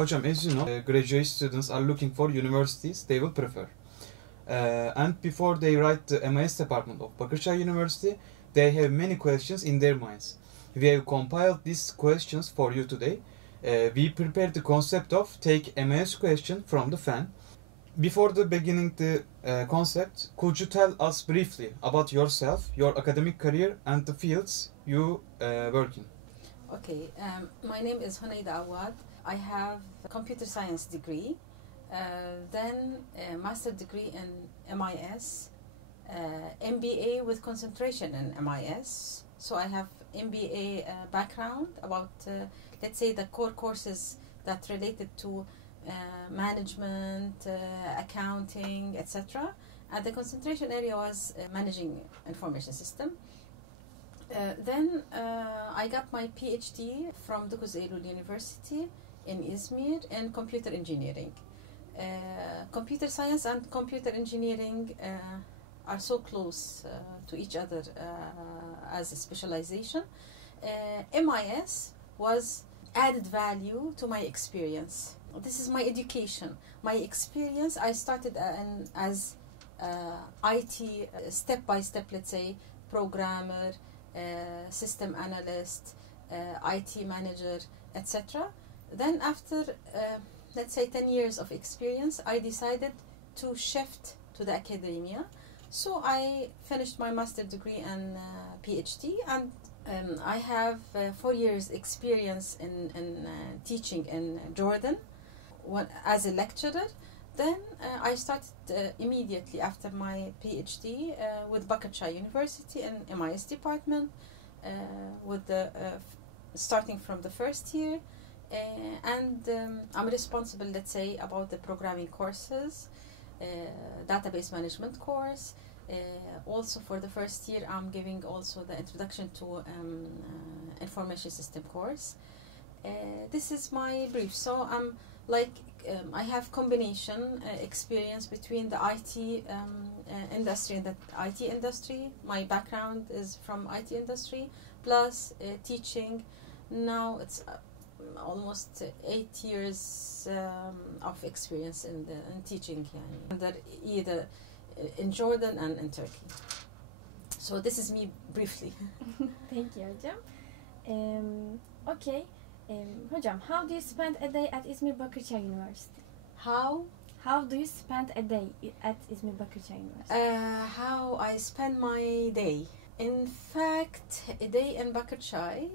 Hocam, as you know, graduate students are looking for universities they will prefer. And before they write the MIS department of Bakırçay University, they have many questions in their minds. We have compiled these questions for you today. We prepared the concept of take MIS question from the fan. Before the beginning the concept, could you tell us briefly about yourself, your academic career, and the fields you work in? Okay, my name is Hunaida Awwad. I have a computer science degree, then a master degree in MIS, MBA with concentration in MIS. So I have MBA background about, let's say, the core courses that related to management, accounting, etc. And the concentration area was managing information system. Then I got my PhD from Dokuz Eylül University in Izmir in computer engineering. Computer science and computer engineering are so close to each other as a specialization. MIS was added value to my experience. This is my education. My experience, I started as IT step-by-step, let's say, programmer, system analyst, IT manager, etc. Then after, let's say, 10 years of experience, I decided to shift to the academia. So I finished my master degree and PhD, and I have 4 years experience in teaching in Jordan as a lecturer. Then I started immediately after my PhD with Bakırçay University in MIS department, with the starting from the first year, and I'm responsible, let's say, about the programming courses, database management course. Also for the first year, I'm giving also the introduction to information system course. This is my brief. So I'm I have combination experience between the IT industry and the IT industry. My background is from IT industry, plus teaching. Now it's almost 8 years of experience in teaching, either in Jordan and in Turkey. So this is me briefly. Thank you, hocam. Okay. Hocam, how do you spend a day at İzmir Bakırçay Üniversitesi? How do you spend a day at İzmir Bakırçay Üniversitesi? How I spend my day. In fact, a day in Bakırçay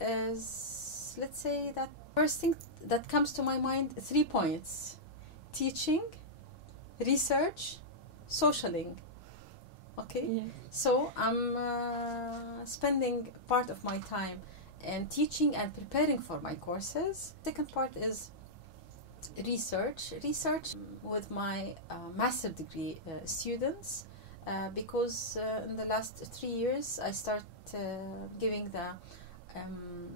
is, let's say, that first thing that comes to my mind, 3 points: teaching, research, socialing. Okay, yeah. So I'm spending part of my time and teaching and preparing for my courses. Second part is research with my master degree students, because in the last 3 years I start giving the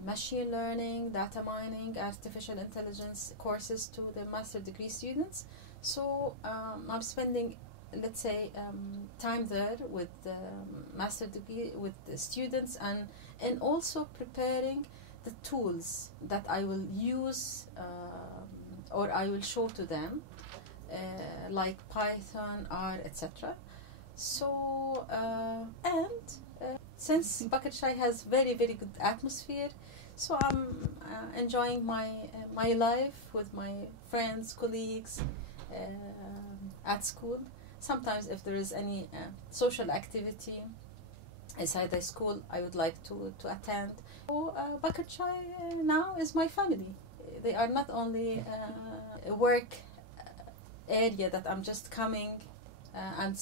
machine learning, data mining, artificial intelligence courses to the master degree students. So I'm spending, let's say, time there with the master degree with the students, and also preparing the tools that I will use or I will show to them, like Python, R, etc. So since Bakırçay has very good atmosphere, so I'm enjoying my life with my friends, colleagues at school. Sometimes if there is any social activity inside the school, I would like to attend. So Bakırçay now is my family. They are not only a work area that I'm just coming and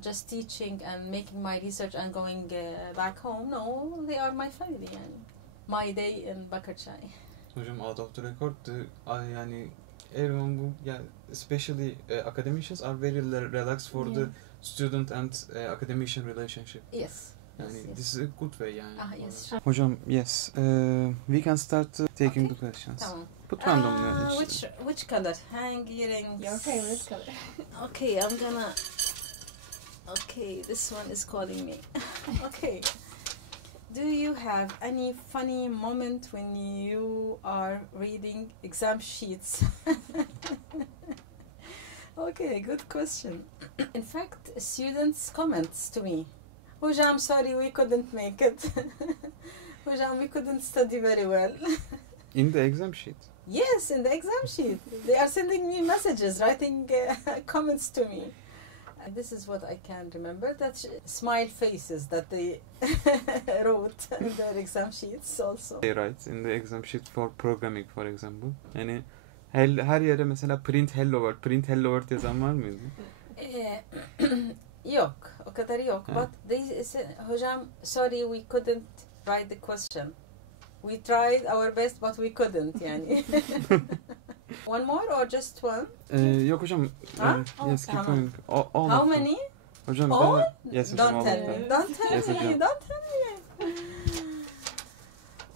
just teaching and making my research and going back home. No, they are my family. My day in Bakırçay. Hocam, out of the record, yani everyone, especially academicians, are very relaxed for the student and academician relationship. Yes. Yani this is a good way, yani. Yes, sure. Hocam, yes, we can start taking the questions. Tamam. Put randomly. Which color? Hanging. Your favorite color. Okay, I'm gonna. Okay, this one is calling me. Okay, Do you have any funny moment when you are reading exam sheets? Okay, good question. In fact, students comments to me, Hojam, sorry, we couldn't make it. Hojam, we couldn't study very well. In the exam sheet? Yes, in the exam sheet. They are sending me messages, writing comments to me. This is what I can remember. That's smile faces that they wrote in their exam sheets also. They write in the exam sheet for programming, for example. Yani her yere mesela print hello world yazan var mıydı? Yok, o kadar yok. But they said, Hocam, sorry, we couldn't write the question. We tried our best, but we couldn't. Yani. One more or just one? Yok hocam. Yes, keep going. All How many? Hocam, all? Yes, hocam, Don't tell me. Don't tell yes, me. hocam. Don't tell me.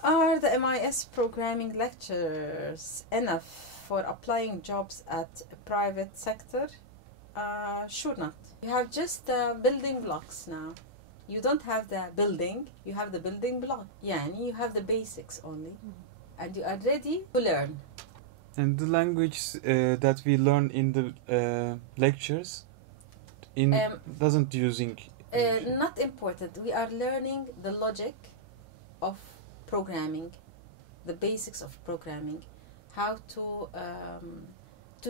Are the MIS programming lectures enough for applying jobs at a private sector? Sure not. You have just the building blocks now. You don't have the building, you have the building block. Yani you have the basics only. And you are ready to learn. And the language that we learn in the lectures doesn't using... Not important. We are learning the logic of programming, the basics of programming, how to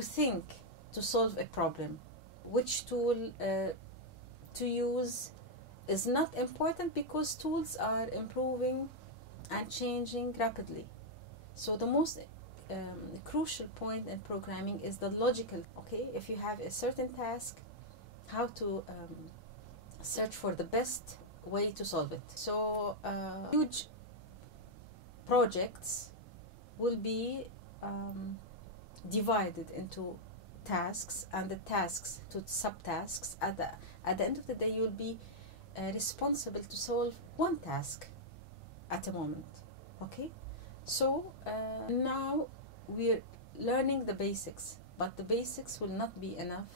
think, to solve a problem. Which tool to use is not important because tools are improving and changing rapidly. So the most crucial point in programming is the logical. Okay, if you have a certain task, how to search for the best way to solve it. So huge projects will be divided into tasks, and the tasks to subtasks. At the end of the day, you will be responsible to solve one task at a moment. Okay, so now we're learning the basics, but the basics will not be enough.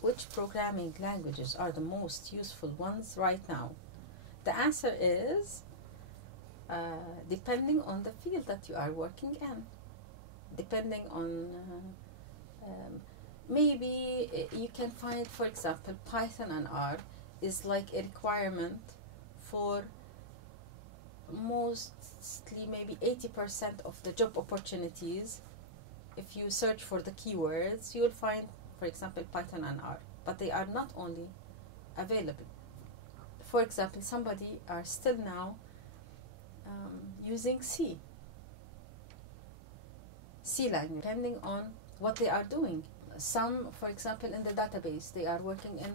Which programming languages are the most useful ones right now? The answer is depending on the field that you are working in. Depending on maybe you can find, for example, Python and R is like a requirement for mostly maybe 80% of the job opportunities. If you search for the keywords, you will find, for example, Python and R, but they are not only available. For example, somebody are still now using C language, depending on what they are doing. Some, for example, in the database, they are working in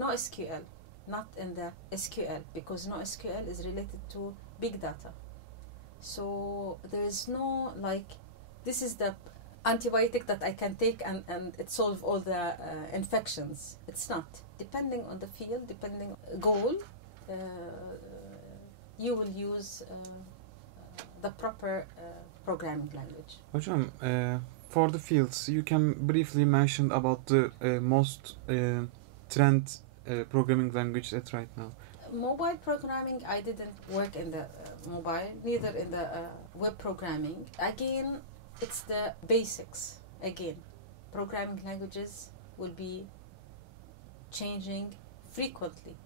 NoSQL, not in the SQL, because NoSQL is related to big data. So there is no, like, this is the antibiotic that I can take and it solve all the infections. It's not. Depending on the field, depending on the goal, you will use the proper programming language. Hocam, for the fields, you can briefly mention about the most trend programming language at right now. Mobile programming, I didn't work in the mobile, neither in the web programming. Again, it's the basics. Again, programming languages will be changing frequently.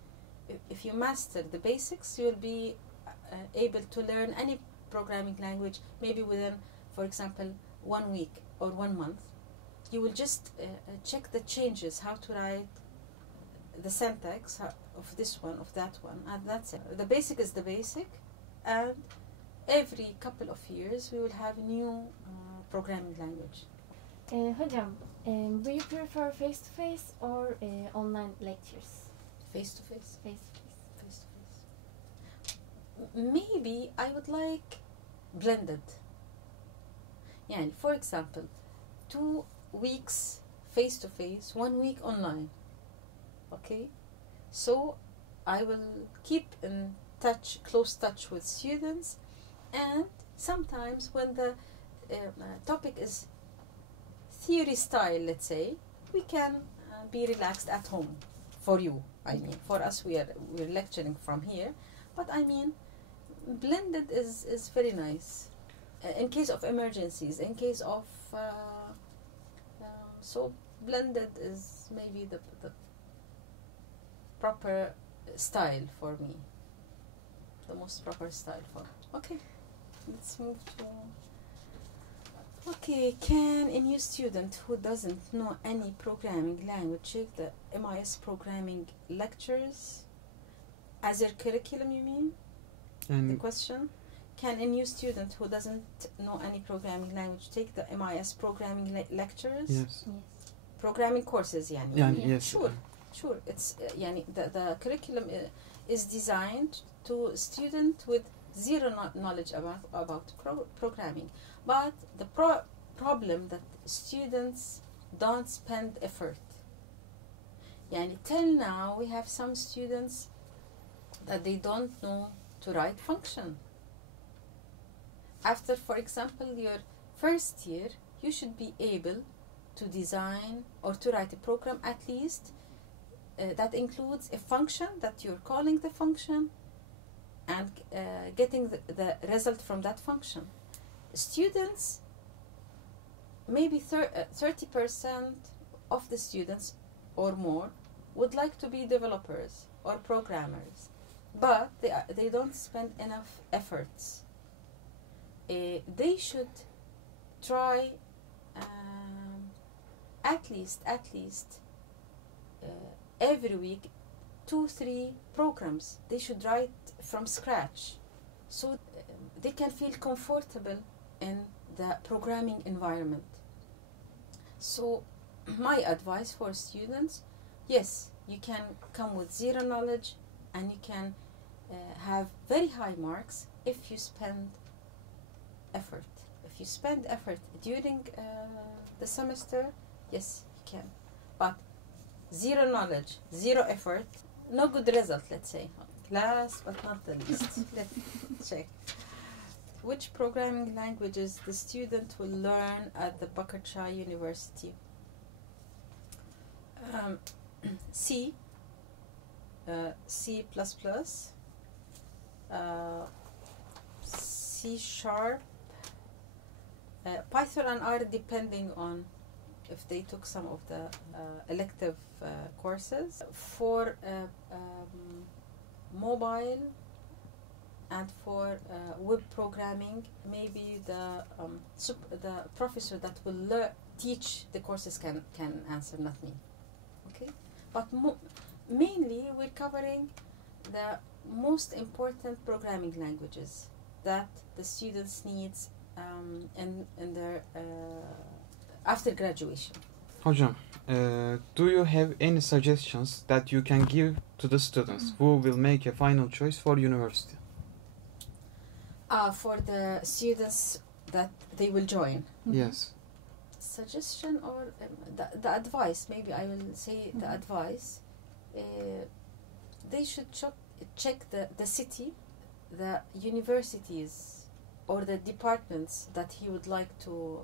If you master the basics, you will be able to learn any programming language maybe within, for example, 1 week or 1 month. You will just check the changes, how to write the syntax of this one, of that one, and that's it. The basic is the basic, and every couple of years we will have new programming language. Hocam, do you prefer face-to-face or online lectures? Face-to-face. Face-to-face. Face-to-face. Maybe I would like blended. Yeah, for example, 2 weeks face-to-face, 1 week online. Okay, so I will keep in touch, close touch with students, and sometimes when the topic is theory style, let's say, we can be relaxed at home for you. I mean, for us, we're lecturing from here, but I mean, blended is very nice. In case of emergencies, in case of so blended is maybe the proper style for me, the most proper style for me. Okay, let's move to. Okay, can a new student who doesn't know any programming language take the MIS programming lectures as their curriculum, you mean? The question? Can a new student who doesn't know any programming language take the MIS programming lectures? Yes. Programming courses, yani. Yes. Sure. It's yani the curriculum is designed to student with zero knowledge about programming, but the problem that students don't spend effort. Yani till now we have some students that they don't know to write function. After, for example, your first year, you should be able to design or to write a program at least that includes a function that you're calling the function and getting the result from that function. Students, maybe 30% of the students or more would like to be developers or programmers, but they don't spend enough efforts. They should try at least every week 2-3 programs they should write from scratch, so they can feel comfortable in the programming environment. So my advice for students, yes, you can come with zero knowledge and you can have very high marks if you spend effort. If you spend effort during the semester, yes, you can. But zero knowledge, zero effort, no good result, let's say. Last but not the least, let's check. Which programming languages the student will learn at the Bakırçay University? C, C++, C#, Python and R, depending on if they took some of the elective courses. For mobile and for web programming, maybe the professor that will teach the courses can answer, not me. Okay, but mainly we're covering the most important programming languages that the students needs in their after graduation. Hocam, do you have any suggestions that you can give to the students who will make a final choice for university? For the students that they will join. Yes. Suggestion or the advice, maybe I will say the advice. They should check the city, the universities or the departments that he would like to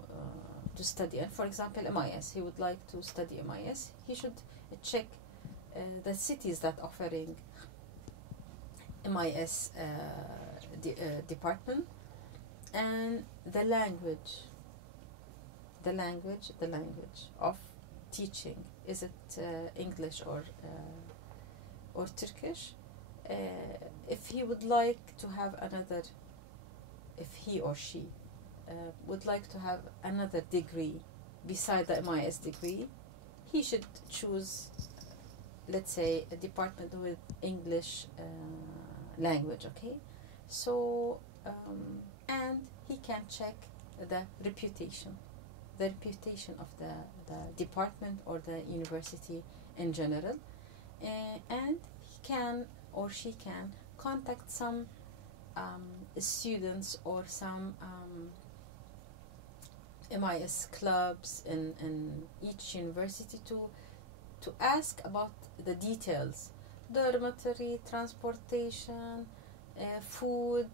study. And for example, MIS, he would like to study MIS. He should check the cities that offering MIS department, and the language of teaching. Is it English or Turkish? If he would like to have another, if he or she would like to have another degree beside the MIS degree, he should choose, let's say, a department with English language. Okay, so and he can check the reputation of the department or the university in general, and he can or she can contact some students or some MIS clubs in each university to ask about the details, dormitory, transportation, food,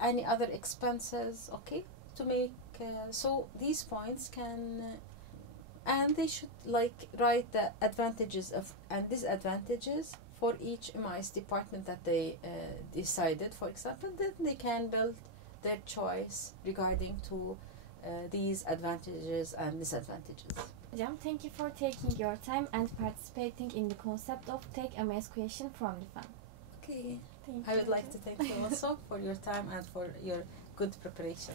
any other expenses, okay, to make so these points can and they should like write the advantages of and disadvantages for each MIS department that they decided, for example. Then they can build their choice regarding to these advantages and disadvantages. Hocam, thank you for taking your time and participating in the concept of take a MIS question from the fan. Okay, Thank I you. would like to thank you also for your time and for your good preparation.